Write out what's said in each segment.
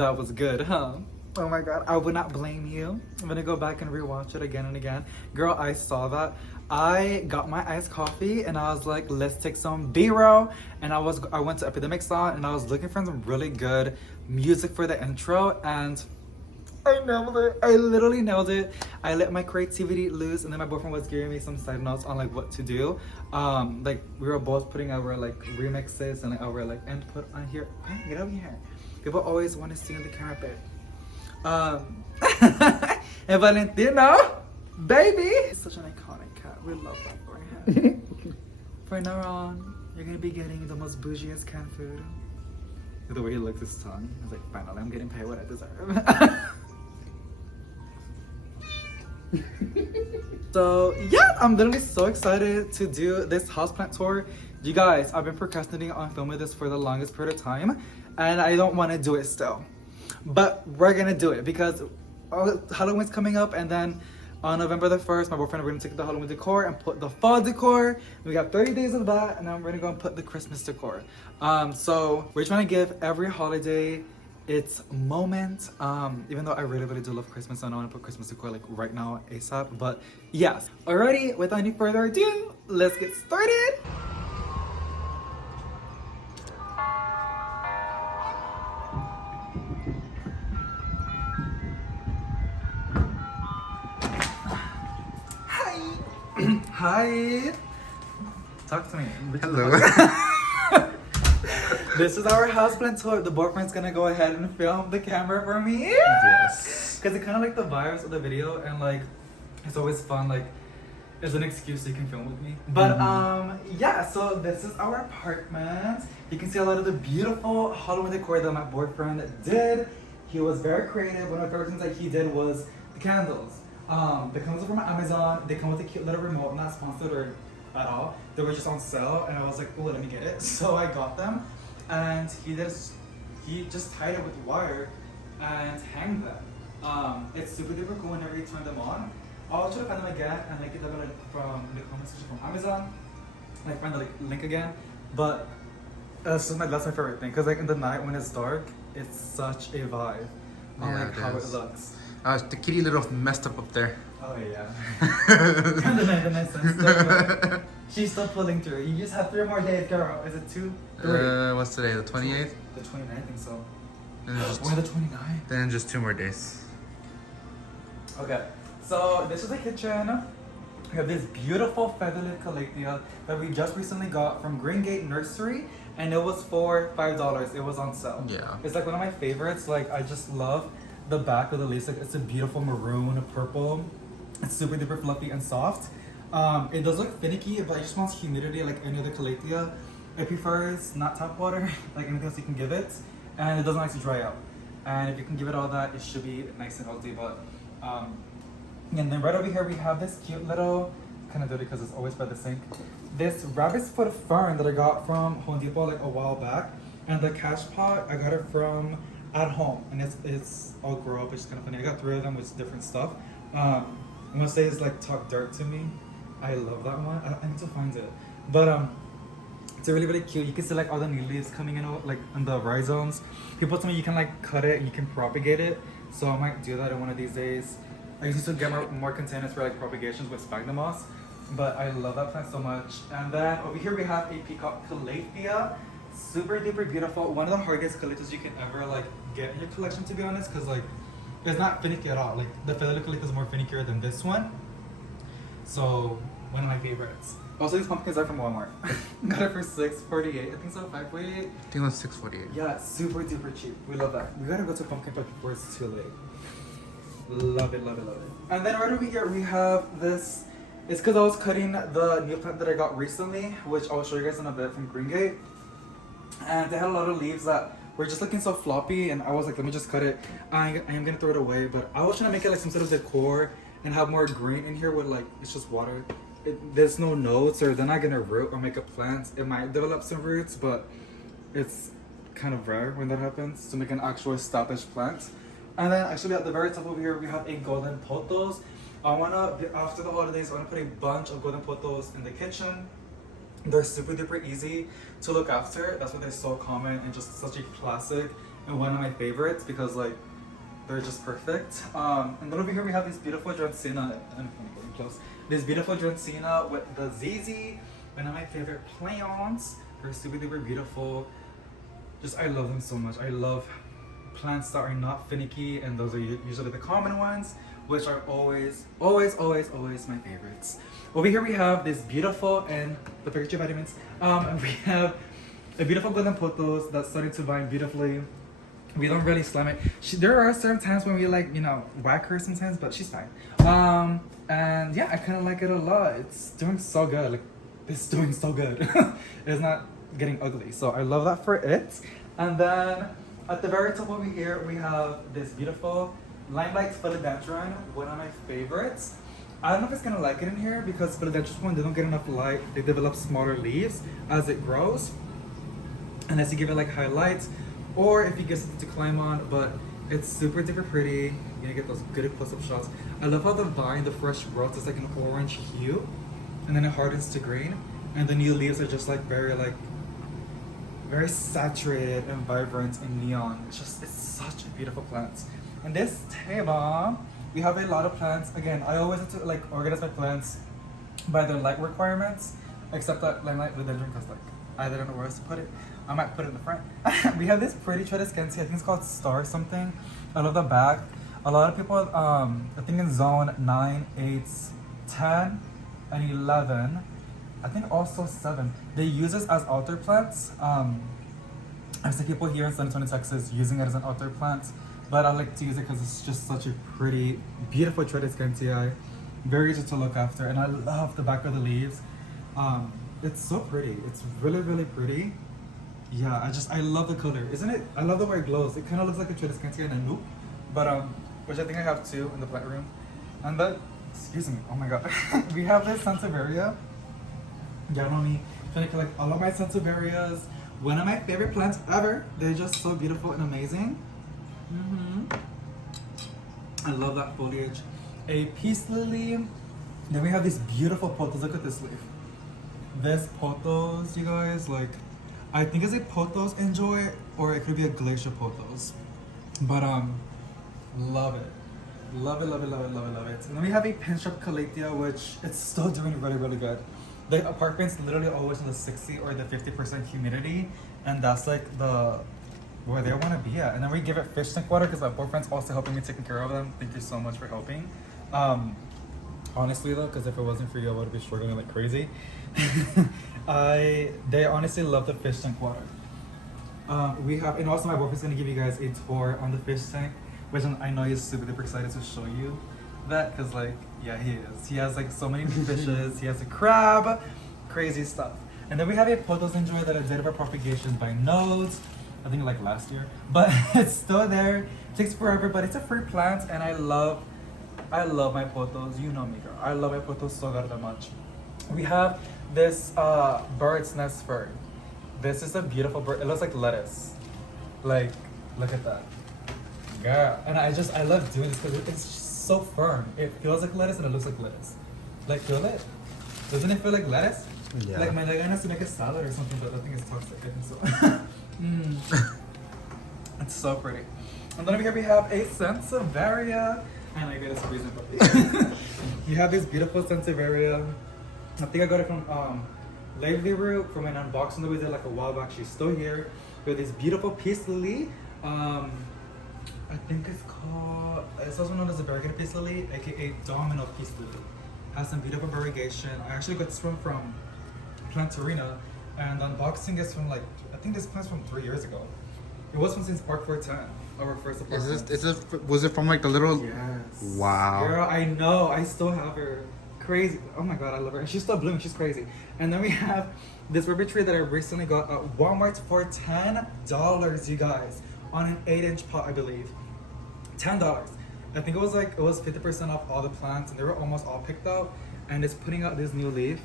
That was good, huh? Oh my god, I would not blame you. I'm gonna go back and rewatch it again and again. Girl, I saw that. I got my iced coffee and I was like, let's take some B-roll. And I went to Epidemic Sound and I was looking for some really good music for the intro, and I nailed it. I literally nailed it. I let my creativity loose, and then my boyfriend was giving me some side notes on like what to do. Like we were both putting our like remixes and like our like input on here. Hey, get over here. People always want to see on the camera, babe. And Valentino, baby. He's such an iconic cat. We love that for him. From now on, you're gonna be getting the most bougiest cat food. The way he licks his tongue, I was like, finally, I'm getting paid what I deserve. So yeah, I'm literally so excited to do this houseplant tour. You guys, I've been procrastinating on filming this for the longest period of time, and I don't want to do it still. But we're gonna do it because Halloween's coming up, and then on November the 1st, my boyfriend and we're gonna take the Halloween decor and put the fall decor. We got 30 days of that, and then we're gonna go and put the Christmas decor. So we're trying to give every holiday its moment. Even though I really, really do love Christmas, and I want to put Christmas decor like right now ASAP. But yes, alrighty. Without any further ado, let's get started. Hi. Talk to me. Hello. This is our houseplant tour. The boyfriend's gonna go ahead and film the camera for me. Yes. Because it kind of like the vibes of the video, and like it's always fun. Like it's an excuse so you can film with me. But yeah. So this is our apartment. You can see a lot of the beautiful Halloween decor that my boyfriend did. He was very creative. One of the first things that he did was the candles. The candles are from Amazon. They come with a cute little remote. Not sponsored or at all. They were just on sale, and I was like, oh, let me get it. So I got them, and he just tied it with wire and hang them. It's super duper cool whenever you turn them on. I'll try to find them again and like get them from the comment section from Amazon. Like find the link again. But that's my favorite thing, because like in the night when it's dark, it's such a vibe on like how it looks. The kitty little messed up there. Oh yeah. the nice sense. She's still pulling through. You just have 3 more days, girl. Is it 2? 3? What's today? The 28th? The 29th, I think so. We're the 29th. Then just 2 more days. Okay. So this is the kitchen. We have this beautiful featherlit calathea that we just recently got from Green Gate Nursery, and it was for $5. It was on sale. Yeah. It's like one of my favorites. Like I just love the back of the leaves. Like it's a beautiful maroon, purple. It's super duper fluffy and soft. It does look finicky, but it just wants humidity like any other calathea. It prefers not tap water, like anything else you can give it, and it doesn't like to dry out. And if you can give it all that, it should be nice and healthy. But and then right over here we have this cute little, kind of dirty because it's always by the sink, this rabbit's foot fern that I got from Home Depot like a while back. And the cash pot, I got it from At Home, and it's all grow up, which is kind of funny. I got 3 of them with different stuff. I'm gonna say it's like Talk Dirt to Me. I love that one. I need to find it, but it's really, really cute. You can see like all the new leaves coming in like in the rhizomes. People tell me you can like cut it and you can propagate it, so I might do that in one of these days. I used to get more containers for like propagations with sphagnum moss, but I love that plant so much. And then over here we have a peacock calathea. Super duper beautiful. One of the hardest calatheas you can ever like get in your collection, to be honest, because like it's not finicky at all. Like the feather calathea is more finickier than this one. So one of my favorites. Also, these pumpkins are from Walmart. Got it for $6.48. I think so, $5.48. I think it was $6.48. Yeah, super duper cheap. We love that. We gotta go to pumpkin patch before it's too late. Love it, love it, love it. And then right over here we have this. It's because I was cutting the new plant that I got recently, which I'll show you guys in a bit, from Green Gate. And they had a lot of leaves that were just looking so floppy, and I was like, let me just cut it. I am gonna throw it away, but I was trying to make it like some sort of decor and have more green in here with like, it's just water. There's no notes, or they're not gonna root or make a plant. It might develop some roots, but it's kind of rare when that happens to make an actual established plant. And then actually at the very top over here we have a golden pothos. After the holidays, I wanna put a bunch of golden pothos in the kitchen. They're super duper easy to look after. That's why they're so common and just such a classic and one of my favorites because like they're just perfect. And then over here we have these beautiful Dracaena. I'm getting close. This beautiful Dracaena with the ZZ, one of my favorite plants. They're super duper beautiful. Just I love them so much. I love plants that are not finicky, and those are usually the common ones, which are always my favorites. Over here we have this beautiful and the picture vitamins. We have a beautiful golden pothos that's starting to vine beautifully. We don't really slam it. There are certain times when we like, you know, whack her sometimes, but she's fine. And yeah, I kind of like it a lot. It's doing so good. Like, it's doing so good. It's not getting ugly. So I love that for it. And then at the very top over here, we have this beautiful Limelight philodendron, one of my favorites. I don't know if it's gonna like it in here because philodendrons, when they don't get enough light, they develop smaller leaves as it grows. Unless you give it like highlights, or if you get something to climb on, but it's super duper pretty. You're gonna get those good close-up shots. I love how the vine, the fresh growth is like an orange hue, and then it hardens to green, and the new leaves are just like very saturated and vibrant and neon. It's such a beautiful plant. And this table, we have a lot of plants. Again, I always have to like organize my plants by their light requirements, except that limelight philodendron, because like I don't know where else to put it. I might put it in the front. We have this pretty Tradescantia, I think it's called Star something. I love the back. A lot of people, I think in zone 9, 8, 10, and 11, I think also 7, they use this as outdoor plants. I've seen people here in San Antonio, Texas using it as an outdoor plant, but I like to use it because it's just such a pretty, beautiful Tradescantia. Very easy to look after, and I love the back of the leaves. It's so pretty. It's really, really pretty. Yeah, I love the color, isn't it? I love the way it glows. It kind of looks like a Tradescantia in a noob, but which I think I have two in the plant room. And then, excuse me, oh my god, we have this Sansevieria. Yeah, know me, trying to collect all of my Sanseverias. One of my favorite plants ever. They're just so beautiful and amazing. I love that foliage. A peace lily. Then we have these beautiful pothos. Look at this leaf. This pothos, you guys, like, I think it's a pothos enjoy, or it could be a glacier pothos. But love it. Love it, love it, love it, love it, love it. And then we have a pinstrip calathea, which it's still doing really, really good. The apartment's literally always in the 60 or the 50% humidity, and that's like where they want to be at. And then we give it fish tank water because my boyfriend's also helping me taking care of them. Thank you so much for helping. Honestly though, because if it wasn't for you, I would be struggling like crazy. They honestly love the fish tank water. We have, and also my boyfriend's gonna give you guys a tour on the fish tank, which I know he's super duper excited to show you that, because like, yeah, he is. He has like so many fishes. He has a crab, crazy stuff. And then we have a pothos enjoy that I did for propagation by nodes, I think like last year, but it's still there. It takes forever, but it's a free plant, and I love my pothos. You know me, girl. I love my pothos so goddamn much. We have this bird's nest fern. This is a beautiful bird. It looks like lettuce. Like, look at that. Girl. And I love doing this because it's just so firm. It feels like lettuce and it looks like lettuce. Like, feel it? Doesn't it feel like lettuce? Yeah. Like, my leg has to make a salad or something, but I think it's toxic. I think so. It's so pretty. And then over here we have a Sansevieria. I know you guys are squeezing puppy. You have this beautiful Sansevieria. I think I got it from Lively Root from an unboxing that we did like a while back. She's still here. We have this beautiful peace lily. I think it's also known as a variegated peace lily, aka domino peace lily. Has some beautiful variegation. I actually got this one from Plantarina, and the unboxing is from like, I think this plant's from 3 years ago. It was from since Park 410, our first apartment. Was it from like the little? Yes. Wow. Girl, I know. I still have her. Crazy. Oh my god, I love her. And she's still blooming. She's crazy. And then we have this rubber tree that I recently got at Walmart for $10, you guys, on an 8-inch pot, I believe. $10. I think it was 50% off all the plants, and they were almost all picked out. And it's putting out this new leaf.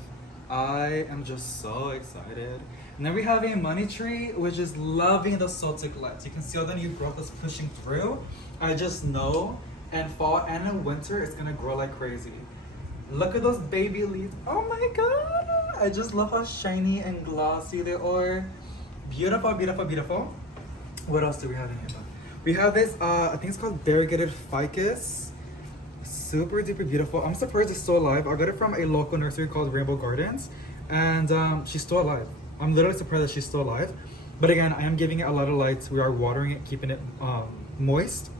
I am just so excited. And then we have a money tree, which is loving the Celtic lights. You can see all the new growth that's pushing through. I just know, in fall and in winter, it's gonna grow like crazy. Look at those baby leaves. Oh my god! I just love how shiny and glossy they are. Beautiful, beautiful, beautiful. What else do we have in here? We have this, I think it's called variegated ficus. Super duper beautiful. I'm surprised it's still alive. I got it from a local nursery called Rainbow Gardens, and she's still alive. I'm literally surprised that she's still alive. But again, I am giving it a lot of light. We are watering it, keeping it moist,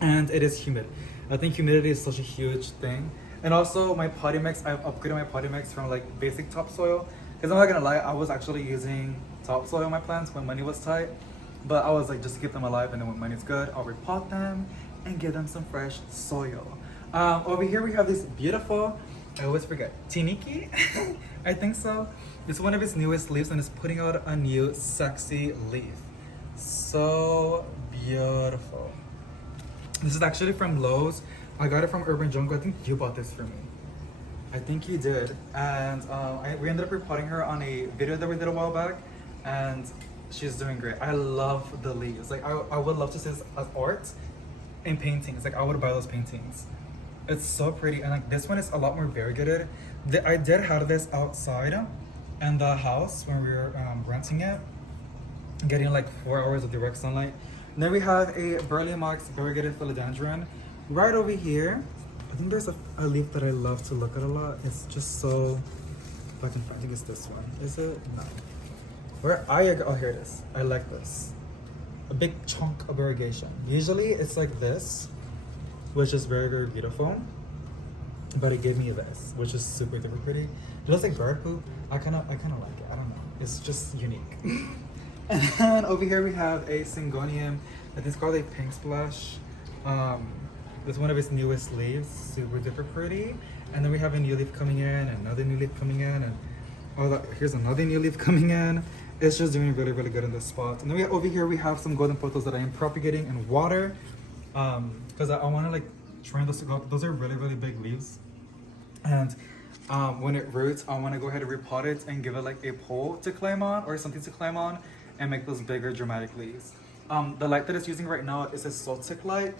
and it is humid. I think humidity is such a huge thing. And also my potting mix, I've upgraded my potting mix from like basic topsoil. Because I'm not gonna lie, I was actually using topsoil on my plants when money was tight. But I was like, just to keep them alive, and then when money's good, I'll repot them and give them some fresh soil. Over here we have this beautiful, I always forget, Tiniki? I think so. It's one of its newest leaves, and it's putting out a new sexy leaf. So beautiful. This is actually from Lowe's. I got it from Urban Jungle. I think you bought this for me. I think you did. And we ended up repotting her on a video that we did a while back, and she's doing great. I love the leaves. Like I would love to see this as art in paintings. Like I would buy those paintings. It's so pretty, and like this one is a lot more variegated. I did have this outside in the house when we were renting it, getting like 4 hours of direct sunlight. And then we have a Burley Mox variegated philodendron. Right over here, I think there's a leaf that I love to look at a lot. It's just so, if I can find, I think it's this one. Is it? No. Oh, here it is. I like this. A big chunk of irrigation. Usually it's like this, which is very, very beautiful. But it gave me this, which is super duper pretty. It looks like bird poop. I kinda like it. I don't know. It's just unique. And then over here we have a Syngonium. I think it's called a Pink Splash. This is one of its newest leaves. Super duper pretty. And then we have a new leaf coming in, another new leaf coming in, and here's another new leaf coming in. It's just doing really, really good in this spot. And then over here we have some golden pothos that I am propagating in water. Because I want to like train those to go. Those are really, really big leaves. And when it roots, I want to go ahead and repot it and give it like a pole to climb on or something to climb on and make those bigger dramatic leaves. The light that it's using right now is a Sotic light.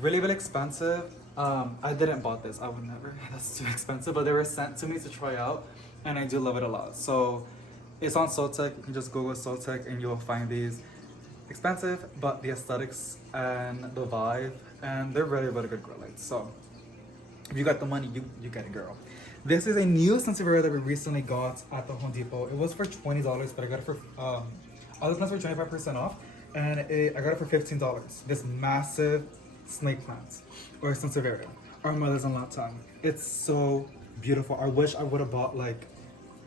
Really, really expensive. I didn't bought this. I would never. That's too expensive. But they were sent to me to try out, and I do love it a lot. So it's on Sotic. You can just Google Sotic and you'll find these. Expensive, but the aesthetics and the vibe, and they're really, really good grow lights. So if you got the money, you get it, girl. This is a new Sansevieria that we recently got at the Home Depot. It was for $20, but I got it for other plants for 25% off, and I got it for $15. This massive snake plant, or Sansevieria, our mother's in Latam. It's so beautiful. I wish I would have bought like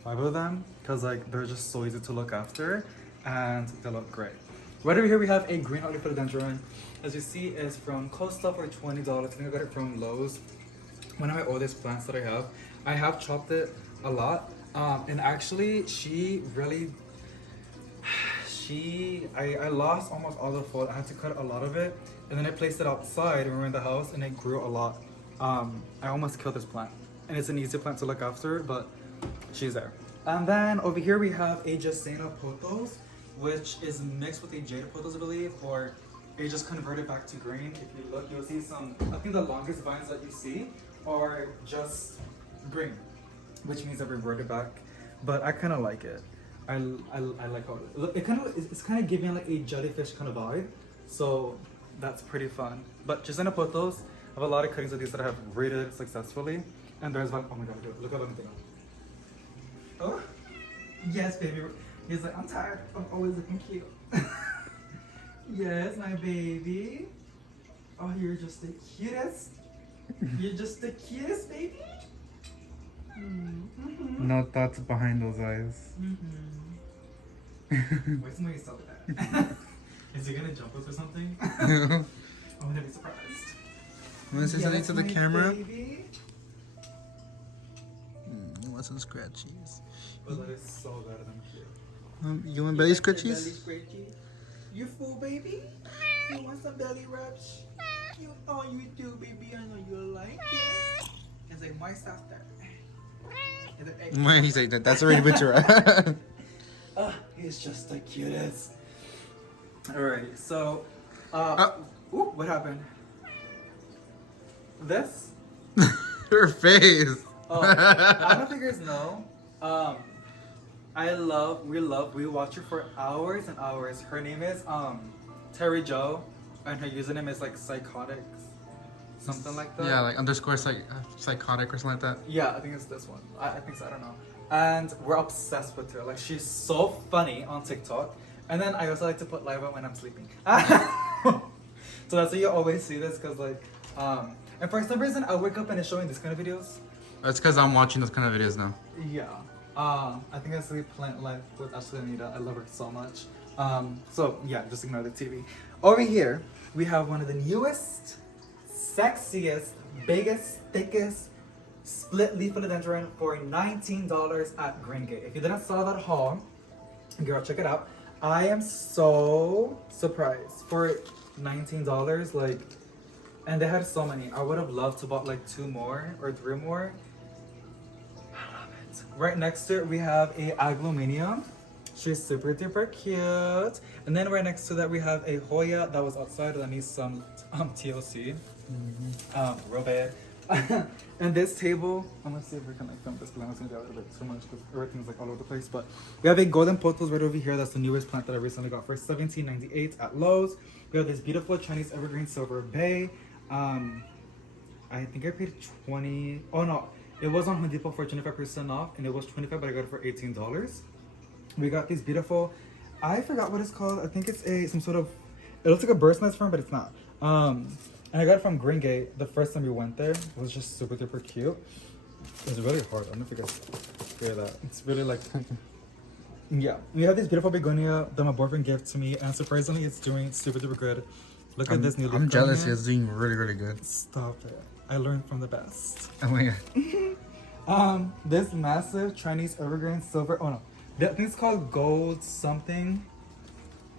5 of them, because like they're just so easy to look after, and they look great. Right over here we have a green olive philodendron. As you see, it's from Costa for $20. I think I got it from Lowe's. One of my oldest plants that I have. I have chopped it a lot. And actually, I lost almost all the fall. I had to cut a lot of it. And then I placed it outside when we were in the house, and it grew a lot. I almost killed this plant. And it's an easy plant to look after, but she's there. And then over here we have a Justina pothos, which is mixed with a jade pothos, I believe, or it just converted back to green. If you look, you'll see some, I think the longest vines that you see are just green, which means that reverted back. But I kind of like it. I like how it's kind of giving like a jellyfish kind of vibe. So that's pretty fun. But Justina pothos, I have a lot of cuttings of these that I have rated successfully. And there's one, oh my god, look at everything. Oh, yes, baby. He's like, I'm tired of always looking cute. Yes, my baby. Oh, you're just the cutest. You're just the cutest, baby. Mm-hmm. No thoughts behind those eyes. Mm-hmm. Wait till you stop that. Is he gonna jump us or something? I'm gonna be surprised. Want to say something to the camera? Baby. You want some scratchies? Oh, that is so better than cute. You want belly Belly scratchies? scratchy? You full, baby? You want some belly rubs? You do, baby. I know you like it. It's like moist after. Why he said that? That's already been He's just the cutest. Alrighty, so ooh, what happened? This? Her face. Oh, I don't think you guys know. We watch her for hours and hours. Her name is Terry Joe, and her username is like psychotics, something like that. Yeah, like underscore psychotic or something like that. Yeah, I think it's this one. I think so. I don't know. And we're obsessed with her. Like she's so funny on TikTok. And then I also like to put live on when I'm sleeping. So that's why you always see this, cause like, and for some reason I wake up and it's showing this kind of videos. That's because I'm watching those kind of videos now. Yeah. I think I sleep Plant Life with Ashley Anita. I love her so much. So yeah, just ignore the TV. Over here, we have one of the newest, sexiest, biggest, thickest split leaf philodendron for $19 at Green Gate. If you didn't saw that haul, girl, check it out. I am so surprised for $19. Like, and they had so many. I would have loved to bought like 2 more or 3 more. Right next to it, we have a agglominium. She's super duper cute. And then right next to that, we have a Hoya that was outside that needs some TLC. Real bad. And this table, I'm gonna see if we can like film this, but I'm gonna do a little bit too much because everything's like all over the place. But we have a golden pothos right over here. That's the newest plant that I recently got for $17.98 at Lowe's. We have this beautiful Chinese evergreen silver bay. I think I paid 20. Oh no. It was on Home Depot for 25% off, and it was $25, but I got it for $18. We got these beautiful, I forgot what it's called. I think it's some sort of, it looks like a bird's nest farm, but it's not. And I got it from Green Gate the first time we went there. It was just super duper cute. It's really hard. I don't know if you guys hear that. It's really like, yeah. We have this beautiful begonia that my boyfriend gave to me, and surprisingly, it's doing super duper good. Look at this new leaf. I'm jealous. It's doing really, really good. Stop it. I learned from the best. Oh my god. This massive Chinese evergreen silver. Oh no, I think it's called gold something,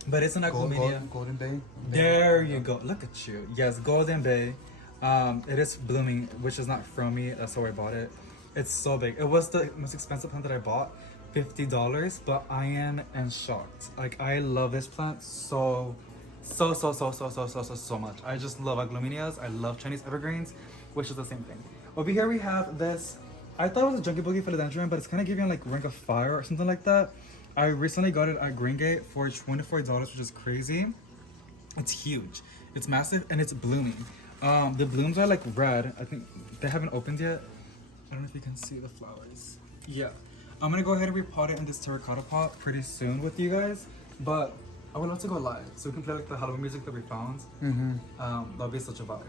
but it's an agglominium. Golden Bay. There you go. Look at you. Yes, Golden Bay. It is blooming, which is not from me. That's how I bought it. It's so big. It was the most expensive plant that I bought, $50. But I am shocked. Like I love this plant so much. I just love agglominias. I love Chinese evergreens, which is the same thing. Over here we have this. I thought it was a Junkie Boogie philodendron, but it's kind of giving like Ring of Fire or something like that. I recently got it at Green Gate for $24, which is crazy. It's huge. It's massive and it's blooming. The blooms are like red. I think they haven't opened yet. I don't know if you can see the flowers. Yeah. I'm gonna go ahead and repot it in this terracotta pot pretty soon with you guys. But I would love to go live so we can play like the Halloween music that we found. That'll be such a vibe.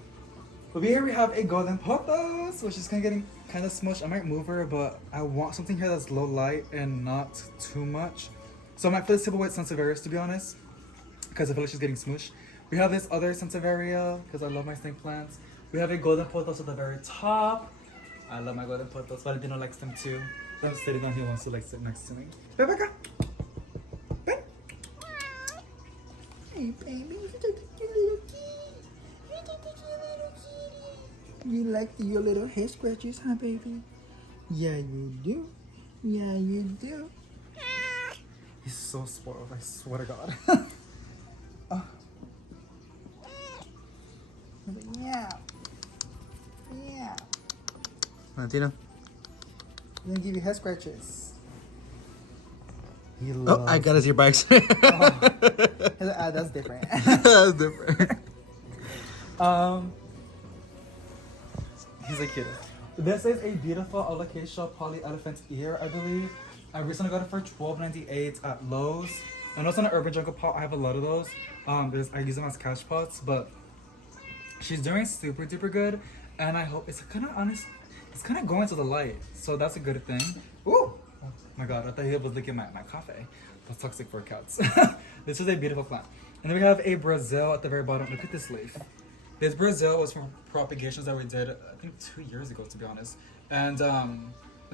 Over here we have a golden pothos, which is kind of getting kind of smushed. I might move her, but I want something here that's low light and not too much. So I might fill this table with Sansevieria, to be honest, because I feel like she's getting smooshed. We have this other Sansevieria, because I love my snake plants. We have a golden pothos at the very top. I love my golden pothos. Valentino likes them too. So I'm sitting down, he wants to like sit next to me. Rebecca! Hey baby, you're such a cute little kitty. You're such a cute little kitty. You like your little hair scratches, huh baby? Yeah, you do. Yeah, you do. He's so spoiled, I swear to God. Oh. Yeah. Yeah. Valentino. I'm gonna give you hair scratches. He Oh, I got his earbikes. Oh. That's different. That's different. He's a kid. This is a beautiful alocasia poly elephant ear, I believe. I recently got it for $12.98 at Lowe's. And also an urban jungle pot. I have a lot of those. I use them as cash pots, but she's doing super duper good. And I hope it's kind of honest. It's kind of going to the light, so that's a good thing. Ooh! Oh my god, I thought he was licking my coffee. That's toxic for cats. This is a beautiful plant. And then we have a Brazil at the very bottom. Look at this leaf. This Brazil was from propagations that we did, I think 2 years ago, to be honest. And I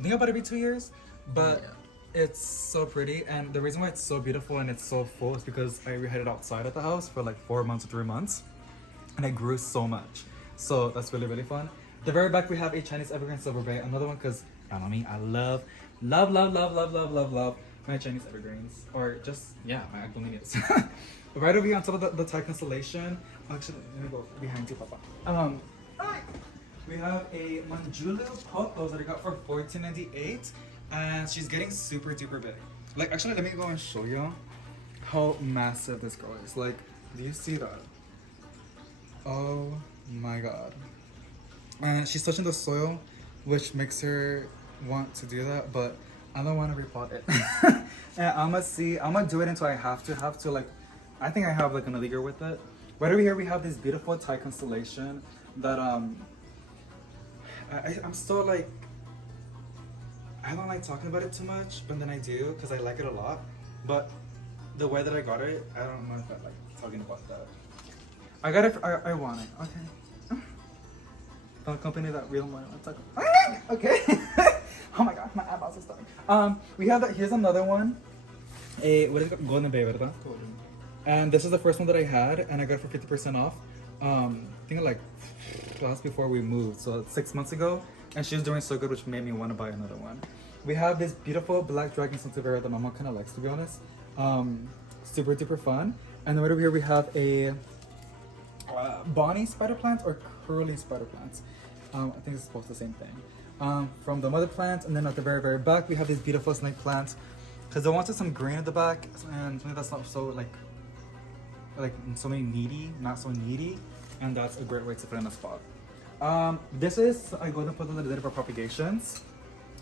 think about to be 2 years, but it's so pretty. And the reason why it's so beautiful and it's so full is because I had it outside at the house for like 4 months or 3 months. And it grew so much. So that's really, really fun. The very back we have a Chinese evergreen silver bay, another one because I love my Chinese evergreens, or just my agglominias. Right over here on top of the Thai constellation. Actually, let me go behind you, Papa. We have a Manjulu pothos that I got for $14.98, and she's getting super duper big. Like actually, let me go and show you how massive this girl is. Like Do you see that? Oh my god. And she's touching the soil, which makes her want to do that, but I don't want to repot it. And I'm gonna do it until I have to, like, I think I have like another year with it. Right over here we have this beautiful Thai constellation that I'm still like, I don't like talking about it too much, but then I do because I like it a lot. But the way that I got it, I don't know if I like talking about that. I got it. I want it. Okay. From a company that we don't want to talk about. Okay. Oh my god, my eyeballs are starting. We have that. Here's another one. What is it? Golden Bay, ¿verdad? And this is the first one that I had, and I got it for 50% off. I think like last before we moved, so 6 months ago. And she was doing so good, which made me want to buy another one. We have this beautiful black dragon sansevieria that my mom kind of likes, to be honest. Super duper fun. And then right over here we have a Bonnie spider plant or curly spider plants. I think it's supposed to be the same thing. From the mother plant, and then at the very, very back we have this beautiful snake plant. Because I wanted some green at the back and something that's not so like so many needy, not so needy, and that's a great way to put in a spot. This is a golden puddle that I did for propagations,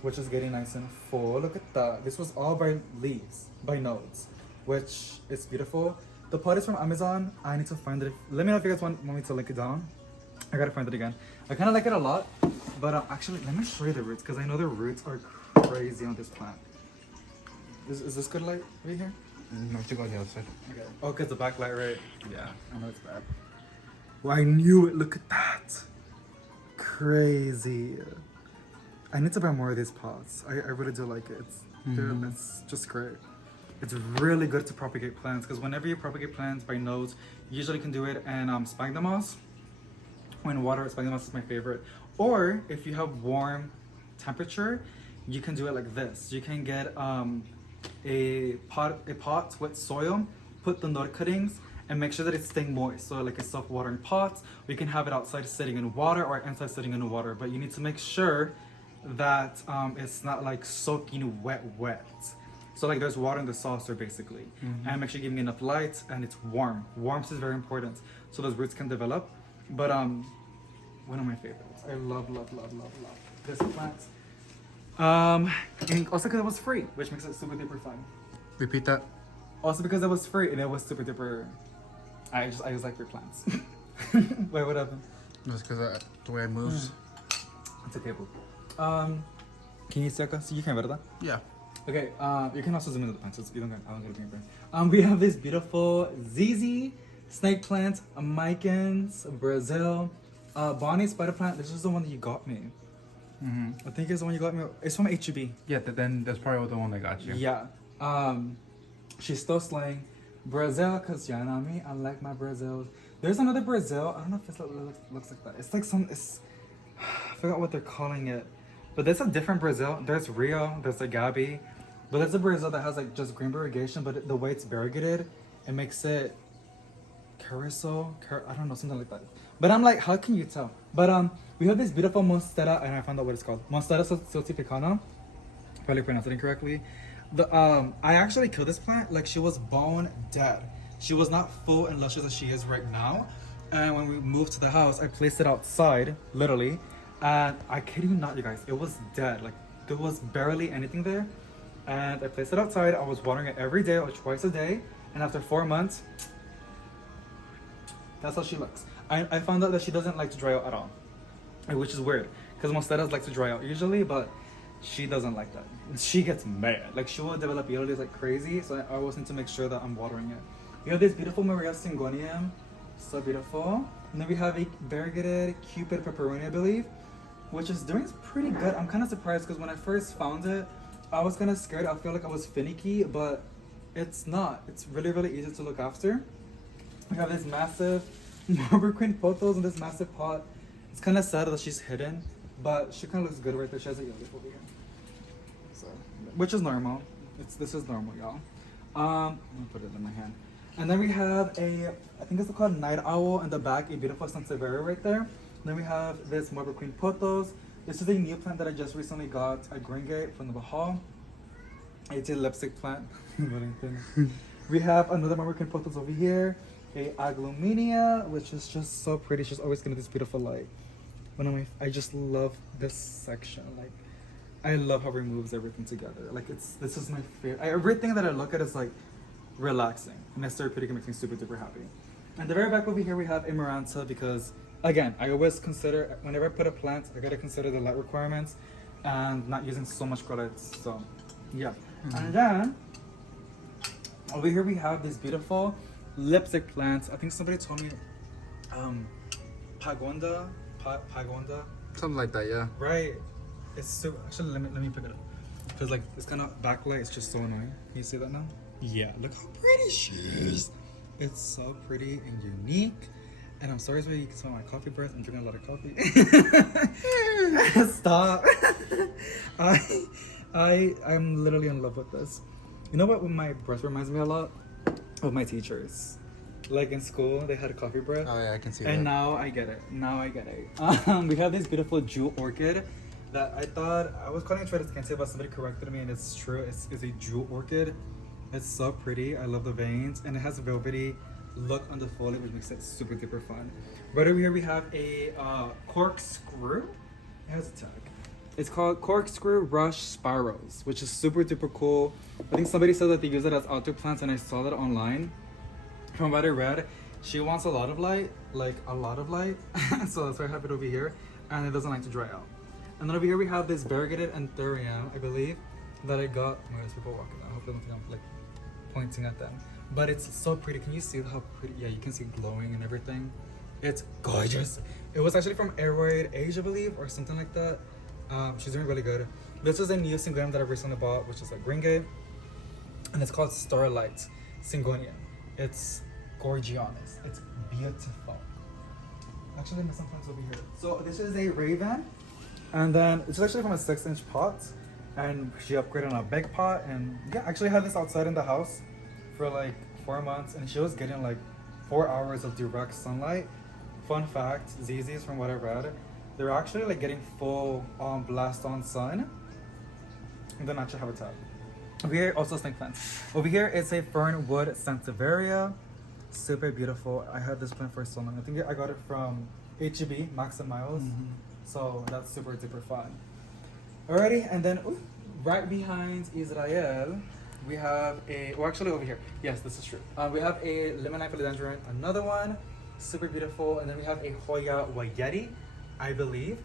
which is getting nice and full. Look at that. This was all by leaves, by nodes, which is beautiful. The pot is from Amazon. I need to find it. Let me know if you guys want me to link it down. I gotta find it again. I kind of like it a lot, but actually, let me show you the roots because I know the roots are crazy on this plant. Is this good light right here? No, to go on the other side. Okay. Oh, because the backlight, right? Yeah. I know it's bad. Well, I knew it. Look at that. Crazy. I need to buy more of these pots. I really do like it. It's just great. It's really good to propagate plants because whenever you propagate plants by nodes, you usually can do it in sphagnum moss. When water, sphagnum moss is my favorite. Or if you have warm temperature, you can do it like this. You can get a pot with soil, put the node cuttings, and make sure that it's staying moist. So like a self-watering pot, we can have it outside sitting in water or inside sitting in water. But you need to make sure that it's not like soaking wet. So like there's water in the saucer basically. And make sure you're giving enough light and it's warm. Warmth is very important so those roots can develop. But one of my favorites. I love this plant. And also because it was free, which makes it super duper fun. Repeat that. Also because it was free and it was super duper. I just like free plants. Wait, what happened? Just because the way it moves. It's okay, boo. Can you see us? You can, ¿verdad? Yeah. Okay. You can also zoom into the plants. You don't. I don't get a paper. We have this beautiful ZZ snake plant, Micans, Brazil, Bonnie spider plant. This is the one that you got me. I think it's the one you got me. It's from HEB. Yeah, then that's probably the one I got you. Yeah. She's still slaying. Brazil, cause you know me, I like my Brazils. There's another Brazil. I don't know if it looks like that. It's like I forgot what they're calling it. But there's a different Brazil. There's Rio. There's a Gabi. But there's a Brazil that has like just green irrigation. But the way it's variegated, it makes it carousel. I don't know, something like that. But I'm like, how can you tell? But we have this beautiful Monstera, and I found out what it's called. Monstera siltificana. Probably pronounced it incorrectly. I actually killed this plant. Like she was bone dead. She was not full and luscious as she is right now. And when we moved to the house, I placed it outside, literally. And I kid you not, you guys, it was dead. Like there was barely anything there. And I placed it outside. I was watering it every day or twice a day. And after 4 months, that's how she looks. I found out that she doesn't like to dry out at all, which is weird because monsteras like to dry out usually, but she doesn't like that. She gets mad. Like she will develop yellow leaves like crazy, so I always need to make sure that I'm watering it. We have this beautiful Maria Syngonium, so beautiful. And then we have a variegated Cupid pepperoni, I believe, which is doing pretty good. I'm kind of surprised because when I first found it, I was kind of scared. I feel like I was finicky, but it's not. It's really, really easy to look after. We have this massive Marble Queen photos in this massive pot. It's kind of sad that she's hidden, but she kind of looks good right there. She has a yellow over here, so which is normal. This is normal, y'all. I'm gonna put it in my hand. And then we have I think it's called Night Owl in the back, a beautiful Sansevieria right there. Then we have this Marble Queen pothos. This is a new plant that I just recently got at Green Gate from the Bahal. It's a lipstick plant. We have another Marble Queen pothos over here. a agluminia, which is just so pretty. She's always getting this beautiful light. I just love this section. Like, I love how it removes everything together. Like, this is my favorite. Everything that I look at is like relaxing, and it's therapeutic and makes me super duper happy. And the very back over here we have a Maranta because, again, I always consider, whenever I put a plant, I gotta consider the light requirements and not using so much grow lights. So, yeah. And then over here we have these beautiful lipstick plants. I think somebody told me, pagonda. Something like that, yeah. Right. It's so actually let me pick it up because like this kind of backlight is just so annoying. Can you see that now? Yeah. Look how pretty she is. It's so pretty and unique. And I'm sorry, you can smell my coffee breath. I'm drinking a lot of coffee. Stop. I'm literally in love with this. You know what? My breath reminds me a lot of my teachers. Like in school, they had a coffee breath. Oh yeah, I can see and that. now I get it. We have this beautiful jewel orchid that I thought I was calling it Tradescantia, but somebody corrected me, and it's true. It's a jewel orchid. It's so pretty. I love the veins, and it has a velvety look on the foliage, which makes it super duper fun. Right over here we have a corkscrew. It has a tag. It's called Corkscrew Rush Sparrows, which is super duper cool. I think somebody said that they use it as outdoor plants, and I saw that online. From what I read, she wants a lot of light, like a lot of light. So that's why I have it over here, and it doesn't like to dry out. And then over here we have this variegated anthurium, I believe, that I got. Oh, there's people walking out. Hopefully they don't think I'm like pointing at them. But it's so pretty. Can you see how pretty? Yeah, you can see glowing and everything. It's gorgeous. It was actually from Aroid Age, I believe, or something like that. She's doing really good. This is a new Syngonium that I recently bought, which is like Ringate, and it's called Starlight Syngonium. It's gorgeous. It's beautiful. Actually, there's some plants over here. So this is a Raven, and then it's actually from a 6-inch pot, and she upgraded on a big pot, and yeah, actually had this outside in the house for like 4 months, and she was getting like 4 hours of direct sunlight. Fun fact, ZZs from what I read, they're actually like getting full blast on sun in the natural habitat. Over here, also snake plants. Over here, it's a fernwood sansevieria. Super beautiful. I had this plant for so long. I think I got it from HEB, Max and Miles. So that's super duper fun. Alrighty, and then right behind Israel, we have actually over here. Yes, this is true. We have a Limonite philodendron, another one, super beautiful. And then we have a Hoya Wayeti, I believe,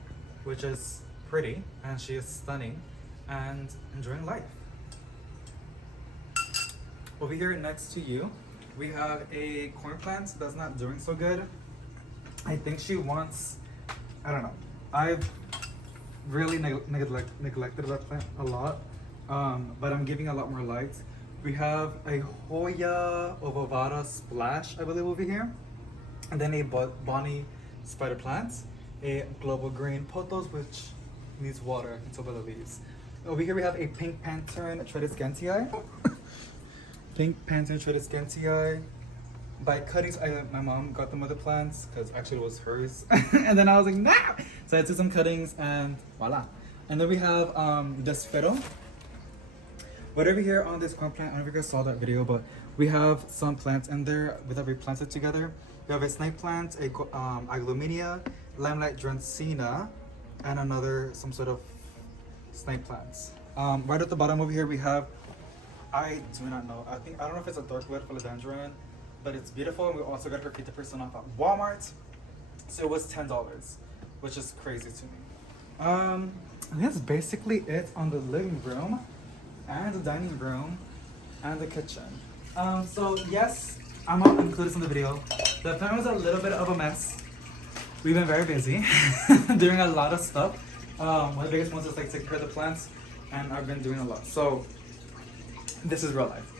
which is pretty, and she is stunning and enjoying life. Over here next to you, we have a corn plant that's not doing so good. I think she wants, I don't know. I've really neglected that plant a lot, but I'm giving a lot more light. We have a Hoya ovovata splash, I believe, over here. And then a Bonnie spider plant, a global green pothos, which needs water, I can tell by the leaves. Over here we have a pink Pantern Tradescantii. Pink Panther Tradescantii. By cuttings, my mom got them other plants because actually it was hers. And then I was like, nah! So I took some cuttings and voila. And then we have this fiddle. Right over here on this corn plant, I don't know if you guys saw that video, but we have some plants in there that we planted together. We have a snake plant, a agluminia, limelight drancina, and some sort of snake plants. Right at the bottom over here we have, I do not know. I don't know if it's a dark red philodendron, but it's beautiful. And we also got her 50% off at Walmart, so it was $10, which is crazy to me. And that's basically it on the living room, and the dining room, and the kitchen. So yes, I'm not including this in the video. The plant was a little bit of a mess. We've been very busy, doing a lot of stuff. One of the biggest ones is like taking care of the plants, and I've been doing a lot. So this is real life.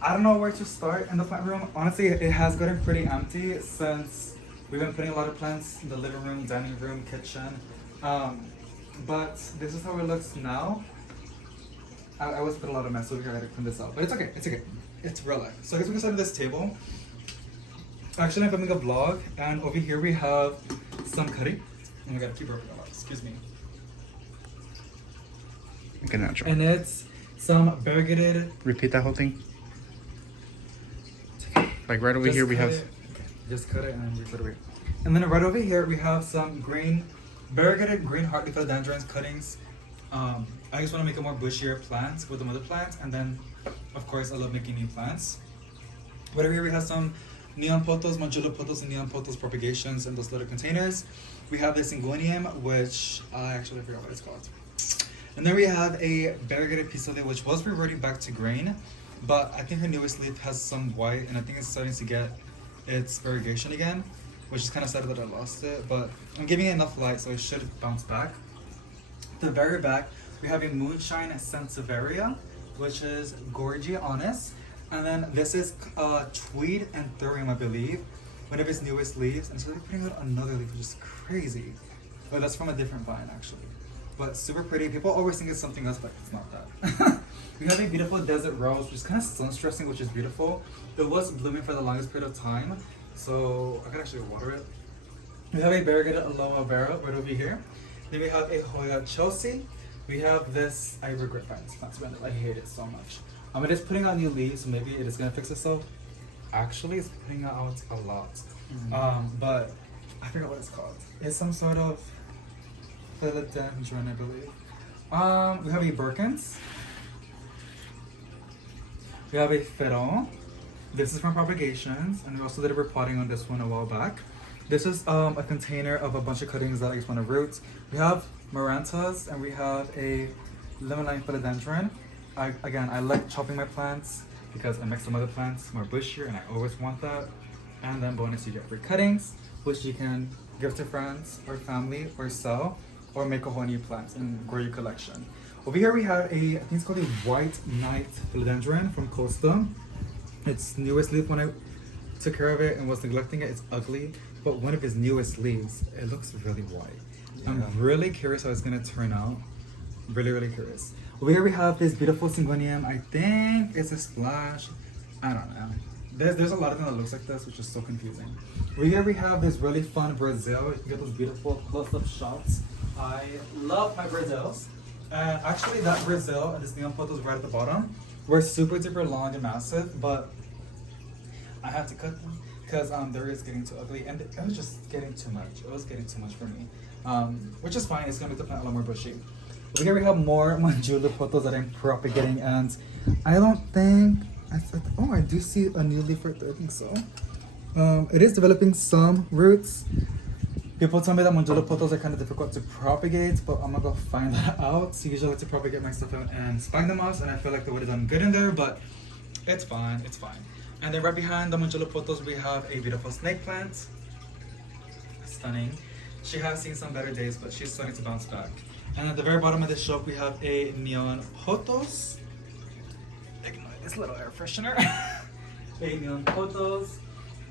I don't know where to start in the plant room. Honestly, it has gotten pretty empty since we've been putting a lot of plants in the living room, dining room, kitchen. But this is how it looks now. I always put a lot of mess over here. I had to clean this out, but it's okay. It's okay. It's real life. So I guess we can start at this table. Actually, I'm filming a vlog, and over here we have some curry. Oh my god, I keep burping a lot. Excuse me. Okay, natural. And it's some variegated. Repeat that whole thing. Like right over here we have. Just cut it and then we put it away. And then right over here we have some variegated green heartleaf philodendrons cuttings. I just want to make a more bushier plants with the mother plants, and then of course I love making new plants. Right over here we have some neon pothos, Manjula pothos, and neon pothos propagations in those little containers. We have the Syngonium, which I actually forgot what it's called. And then we have a variegated piscilla, which was reverting back to green, but I think her newest leaf has some white, and I think it's starting to get its variegation again, which is kind of sad that I lost it, but I'm giving it enough light so it should bounce back. The very back, we have a Moonshine Sansevieria, which is Gorgianis. And then this is Tweed and Thurium, I believe, one of its newest leaves. And so they're putting out another leaf, which is crazy. But that's from a different vine, actually. But super pretty. People always think it's something else, but it's not that. We have a beautiful Desert Rose, which is kind of sun-stressing, which is beautiful. It was blooming for the longest period of time, so I could actually water it. We have a variegated Aloe Vera right over here. Then we have a Hoya Chelsea. We have this, I regret buying this plant, to be honest. I hate it so much. It is putting out new leaves, so maybe it is gonna fix itself. Actually, it's putting out a lot. But I forgot what it's called. It's some sort of philodendron, I believe. We have a Birkins. We have a Fiddle. This is from Propagations, and we also did a repotting on this one a while back. This is a container of a bunch of cuttings that I just want to root. We have Marantas, and we have a Limonite philodendron. I like chopping my plants because I mix some other plants more bushier, and I always want that. And then bonus, you get free cuttings, which you can give to friends or family or sell, or make a whole new plant and grow your collection. Over here we have I think it's called a White Knight philodendron from Costa. Its newest leaf, when I took care of it and was neglecting it, it's ugly, but one of its newest leaves, it looks really white. Yeah. I'm really curious how it's gonna turn out. Really, really curious. Over here we have this beautiful Syngonium. I think it's a splash. I don't know. There's a lot of them that looks like this, which is so confusing. Over here we have this really fun Brazil. You get those beautiful close-up shots. I love my Brazils. And actually that Brazil and this neon photos right at the bottom were super duper long and massive, but I had to cut them because they're just getting too ugly, and it was just getting too much. It was getting too much for me, which is fine. It's gonna make the plant a lot more bushy. Over here we have more Manjula pothos that I'm propagating, and I don't think I do see a new leaf right there. I think so. It is developing some roots. People tell me that Manjula pothos are kind of difficult to propagate, but I'm gonna go find that out. So usually I like to propagate my stuff out and spine them out, and I feel like they would have done good in there, but it's fine, it's fine. And then right behind the Manjula pothos, we have a beautiful snake plant. Stunning. She has seen some better days, but she's starting to bounce back. And at the very bottom of this shelf, we have a neon pothos. Ignore this little air freshener. A neon pothos.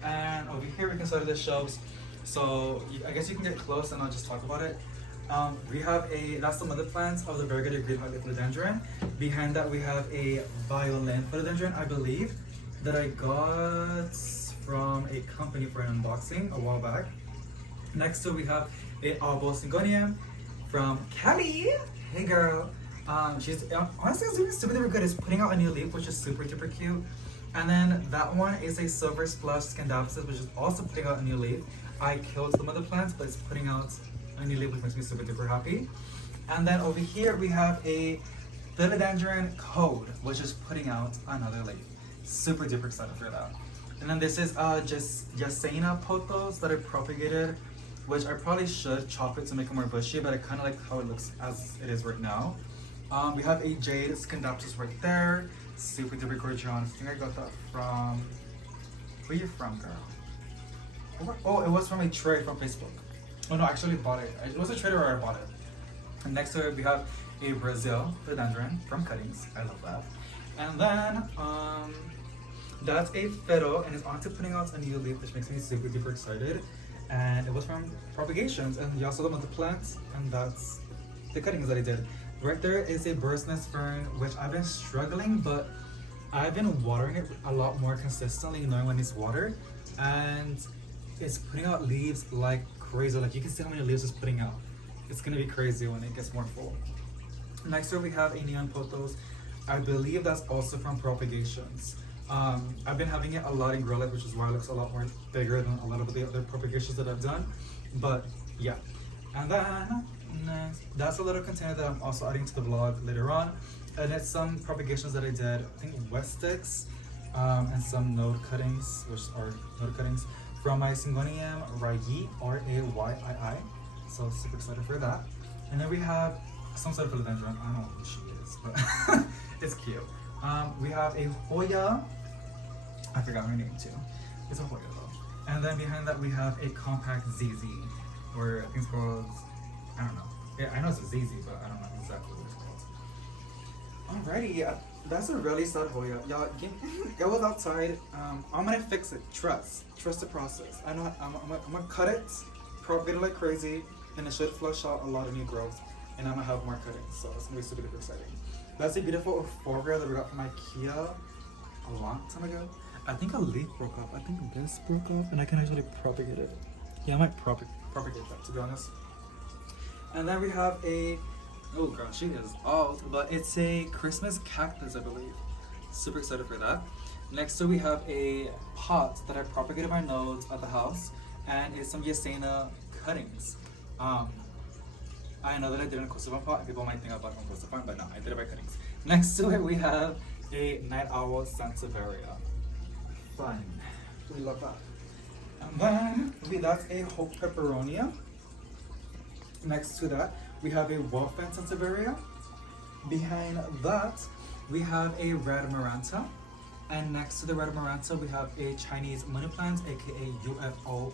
And over here, we can start the shelves. So I guess you can get close and I'll just talk about it. We have that's the mother plants of the variegated green heartleaf philodendron. Behind that we have a violin philodendron, I believe, that I got from a company for an unboxing a while back. Next to we have a Albo Syngonium from Kelly. Hey girl. She's honestly doing super good. It's putting out a new leaf, which is super duper cute. And then that one is a Silver Splash Scandapsis, which is also putting out a new leaf. I killed some other plants, but it's putting out a new leaf, which makes me super duper happy. And then over here we have a Philodendron Code, which is putting out another leaf. Super duper excited for that. And then this is just Yasena pothos that I propagated, which I probably should chop it to make it more bushy, but I kind of like how it looks as it is right now. We have a Jade Scandapsis right there. Super duper gorgeous. I think I got that from, where are you from, girl? Oh, it was from a trade from Facebook. Oh no, I actually bought it. It was a trade where I bought it. And next to it, we have a Brazil philodendron from Cuttings. I love that. And then, that's a Fiddle, and it's on to putting out a new leaf, which makes me super duper excited. And it was from Propagations, and you also saw them with the plants, and that's the cuttings that I did. Right there is a bird's nest fern, which I've been struggling, but I've been watering it a lot more consistently, knowing when it's watered, and it's putting out leaves like crazy. Like you can see how many leaves it's putting out. It's gonna be crazy when it gets more full. Next door we have a neon pothos. I believe that's also from Propagations. I've been having it a lot in grow light, which is why it looks a lot more bigger than a lot of the other propagations that I've done. But yeah, and then next, that's a little container that I'm also adding to the vlog later on, and it's some propagations that I did, I think West sticks, and some node cuttings, which are node cuttings from my Syngonium Rayi, Rayyii. So super excited for that. And then we have some sort of philodendron. I don't know who she is, but it's cute. We have a Hoya. I forgot her name too. It's a Hoya though. And then behind that we have a compact ZZ, or I think it's called, I don't know. Yeah, I know it's a ZZ, but I don't know exactly what it's called. Alrighty, yeah, that's a really sad Hoya. Y'all, it was outside. I'm gonna fix it. Trust the process. I know. I'm gonna cut it, propagate it like crazy, and it should flush out a lot of new growth. And I'm gonna have more cuttings, so it's gonna be super duper exciting. That's a beautiful euphorbia that we got from IKEA a long time ago. I think a leaf broke off. I think this broke off, and I can actually propagate it. Yeah, I might propagate that, to be honest. And then we have a, oh gosh, she is old, but it's a Christmas cactus, I believe. Super excited for that. Next to we have a pot that I propagated my nodes at the house, and it's some Yasena cuttings. I know that I did it in a Kosovan pot. People might think I bought it from Kosovan, but no, I did it by cuttings. Next to it, we have a Night Owl Sansevieria. Fun. We love that. And then, that's a Hope Peperonia. Next to that, we have a Wolfman Sansevieria. Behind that, we have a Red Maranta. And next to the Red Maranta, we have a Chinese money plant, aka UFO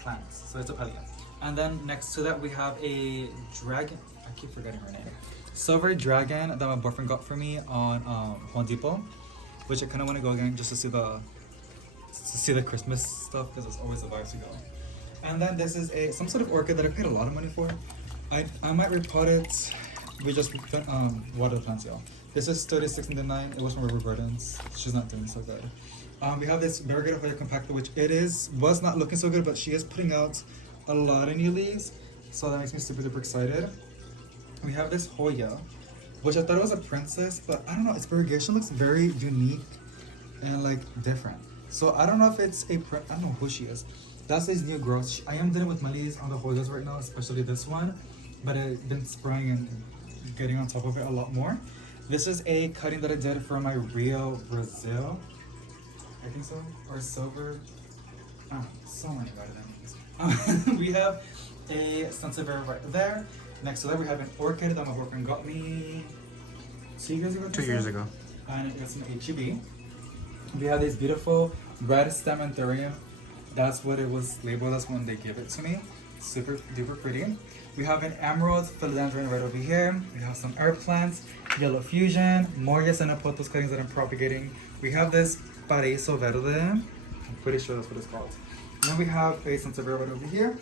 plants. So it's a Pelia. And then next to that, we have a dragon. I keep forgetting her name. Silver dragon that my boyfriend got for me on Home Depot, which I kind of want to go again just to see the Christmas stuff, because it's always the vibes to go. And then this is some sort of orchid that I paid a lot of money for. I might repot it. We just water the plants, y'all. This is 36.99. It was from River Gardens. She's not doing so good. We have this variegated Hoya compacta, which was not looking so good, but she is putting out a lot of new leaves, so that makes me super duper excited. We have this Hoya, which I thought it was a princess, but I don't know, its variegation looks very unique and like different. So I don't know if it's I don't know who she is. That's these new growths. I am dealing with melees on the Hoyas right now, especially this one, but I've been spraying and getting on top of it a lot more. This is a cutting that I did for my Rio Brazil, I think so, or silver. So many better than these. We have a Sansevieria right there. Next to that, we have an orchid that my boyfriend got me 2 years ago. 2 years ago. And it got some HEB. We have this beautiful red stem anthurium. That's what it was labeled as when they gave it to me. Super duper pretty. We have an emerald philodendron right over here. We have some herb plants, yellow fusion, more Yasena pothos cuttings that I'm propagating. We have this paraíso verde. I'm pretty sure that's what it's called. And then we have a Sansevieria right over here.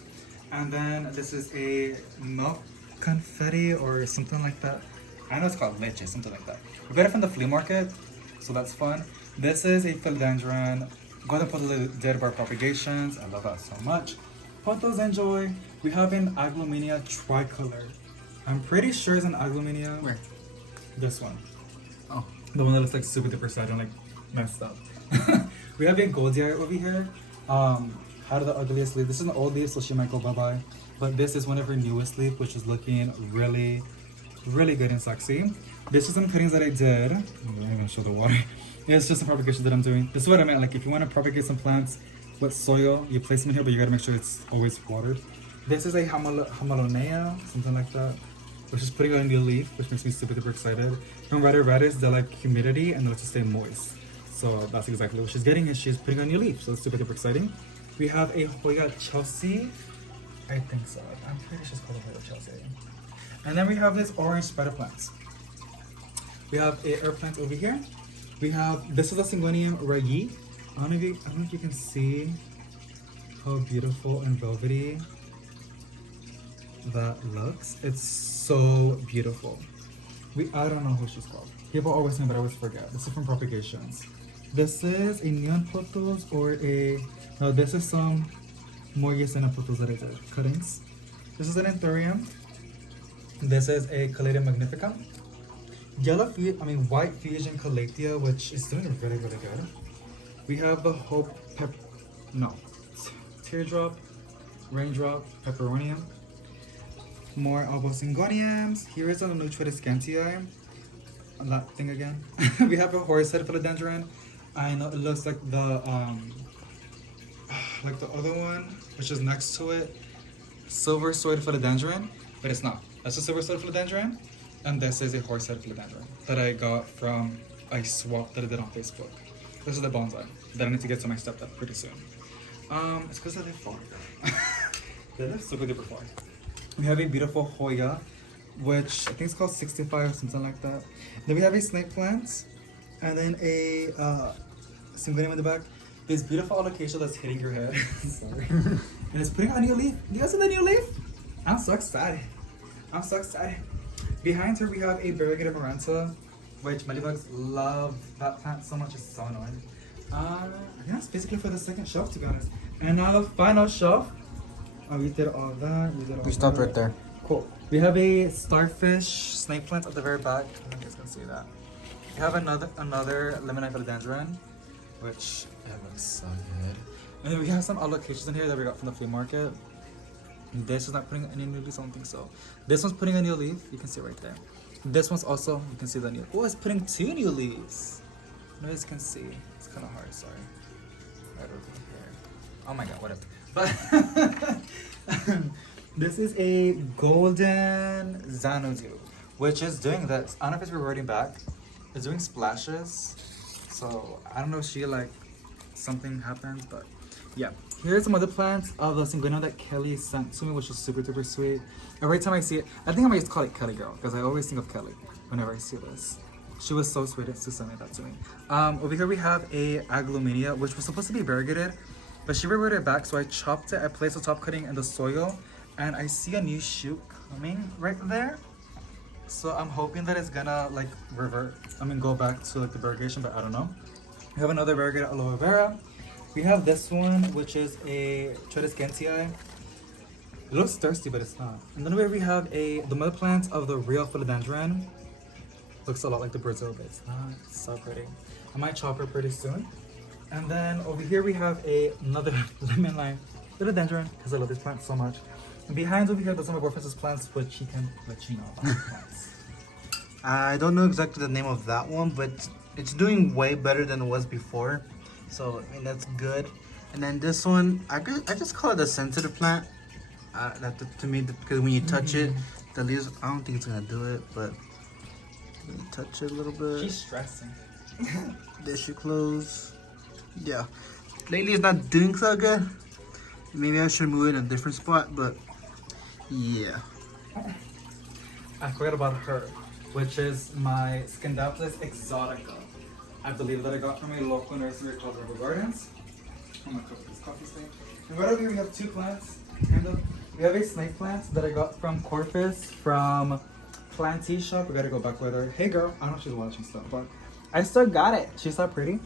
And then this is a milk confetti or something like that. I know it's called leche, something like that. We got it from the flea market, so that's fun. This is a philodendron. Golden pothos did bar propagations. I love that so much. Pothos enjoy. We have an Agglomania tricolor. I'm pretty sure it's an Agglomania. Where? This one. Oh. The one that looks like super duper sad and like messed up. We have a Goldie over here. How the ugliest leaf. This is an old leaf, so she might go bye-bye. But this is one of her newest leaf, which is looking really, really good and sexy. This is some cuttings that I did. I'm not gonna show the water. It's just a propagation that I'm doing. This is what I meant. Like if you want to propagate some plants with soil, you place them in here, but you gotta make sure it's always watered. This is a Hamalonea, something like that, which is putting out a new leaf, which makes me super duper excited. From Radish, they like humidity and they like to stay moist. So that's exactly what she's getting, and she's putting out a new leaf. So it's super duper exciting. We have a Hoya Chelsea. I think so. I'm pretty sure it's called a Hoya Chelsea. And then we have this orange spider plants. We have a herb plant over here. We have, this is a Syngonium Rayi. I don't know if you can see how beautiful and velvety that looks. It's so beautiful. I don't know who she's called. People always say, but I always forget. This is from Propagations. This is a neon pothos or no, this is some more Yasena pothos that I did. Cuttings. This is an anthurium. This is a Caladium magnifica. white fusion calathea, which is doing really, really good. We have the teardrop, raindrop, peperonium. More albosingoniums. Here is a nutritive scantii. That thing again. We have a horsehead philodendron. I know it looks like the other one, which is next to it. Silver sword philodendron, but it's not. That's a silver sword philodendron, and this is a horsehead philodendron that I got from a swap that I did on Facebook. This is the bonsai that I need to get to my stepdad pretty soon. It's because I live far. They live super duper far. We have a beautiful Hoya, which I think it's called 65 or something like that. Then we have a snake plant, and then a syngonium in the back. This beautiful alocasia that's hitting your head. Sorry. And it's putting on a new leaf. Do you guys see the new leaf? I'm so excited. I'm so excited. Behind her, we have a variegated maranta, which mealybugs love that plant so much. It's so annoying. I think that's basically for the second shelf, to be honest. And now the final shelf. Oh, we did all that. We stopped right there. Cool. We have a starfish snake plant at the very back. I think you guys can see that. We have another lemonite philodendron, which looks so good. And then we have some allocations in here that we got from the flea market. This is not putting any new leaves, I don't think so. This one's putting a new leaf. You can see right there. This one's also, you can see the new. Oh, it's putting 2 new leaves. You guys can see. It's kind of hard, sorry. Right over here. Oh my god, whatever. But this is a golden Xanadu, which is doing this. I don't know if it's reverting back. It's doing splashes. So I don't know if she something happens, but yeah. Here's some other plants of the syngonium that Kelly sent to me, which is super duper sweet. Every time I see it, I think I might just call it Kelly Girl, because I always think of Kelly whenever I see this. She was so sweet to send that to me. Over here we have a agglomenia, which was supposed to be variegated, but she reverted back, so I chopped it. I placed the top cutting in the soil, and I see a new shoot coming right there. So I'm hoping that it's gonna go back to the variegation, but I don't know. We have another variegated aloe vera. We have this one, which is a Tradescantii. It looks thirsty, but it's not. And then we have the mother plant of the real philodendron. Looks a lot like the Brazil, but it's not. It's so pretty. I might chop her pretty soon. And then over here we have another lemon lime philodendron, because I love this plant so much. And behind over here, there's some of our Princess plants, which he can let you know about the plants. I don't know exactly the name of that one, but it's doing way better than it was before. So, I mean, that's good. And then this one, I just call it a sensitive plant. To me, because when you touch it, the leaves, I don't think it's going to do it, but let me touch it a little bit. She's stressing. This should close. Yeah. Lately, it's not doing so good. Maybe I should move it in a different spot, but yeah. I forgot about her, which is my Scandaplis exotica. I believe that I got from a local nursery called River Gardens. I'm gonna cook this coffee stain. And right over here we have 2 plants. We have a snake plant that I got from Corpus from Planty Shop. We gotta go back with her. Hey girl, I don't know if she's watching stuff, but I still got it. She's so pretty.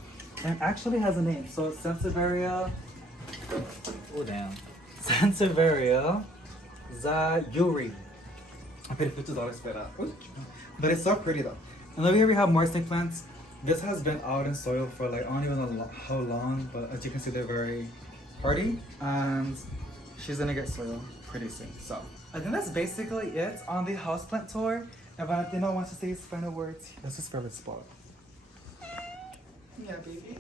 And actually has a name. So it's Sansevieria. Oh damn. Sansevieria Zayuri. I paid $50 for that. Ooh. But it's so pretty though. And over here we have more snake plants. This has been out in soil for I don't even know how long, but as you can see, they're very hardy, and she's gonna get soil pretty soon. So I think that's basically it on the houseplant tour. If Valentino wants to say his final words, that's his favorite spot. Yeah, baby.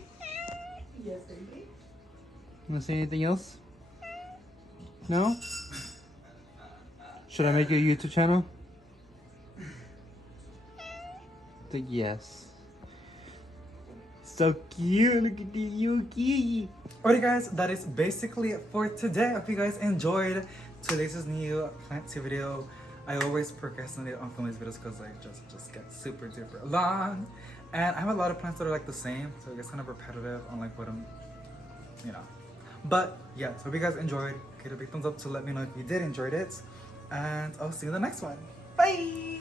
Yes, baby. Want to say anything else? No? Should I make you a YouTube channel? The yes. So cute, look at the Yuki. Alright guys, that is basically it for today. I hope you guys enjoyed today's new plant tour video. I always procrastinate on filming these videos because I just get super duper long. And I have a lot of plants that are the same, so it gets kind of repetitive on what I'm, But yeah, so hope you guys enjoyed. Give it a big thumbs up to let me know if you did enjoy it. And I'll see you in the next one. Bye!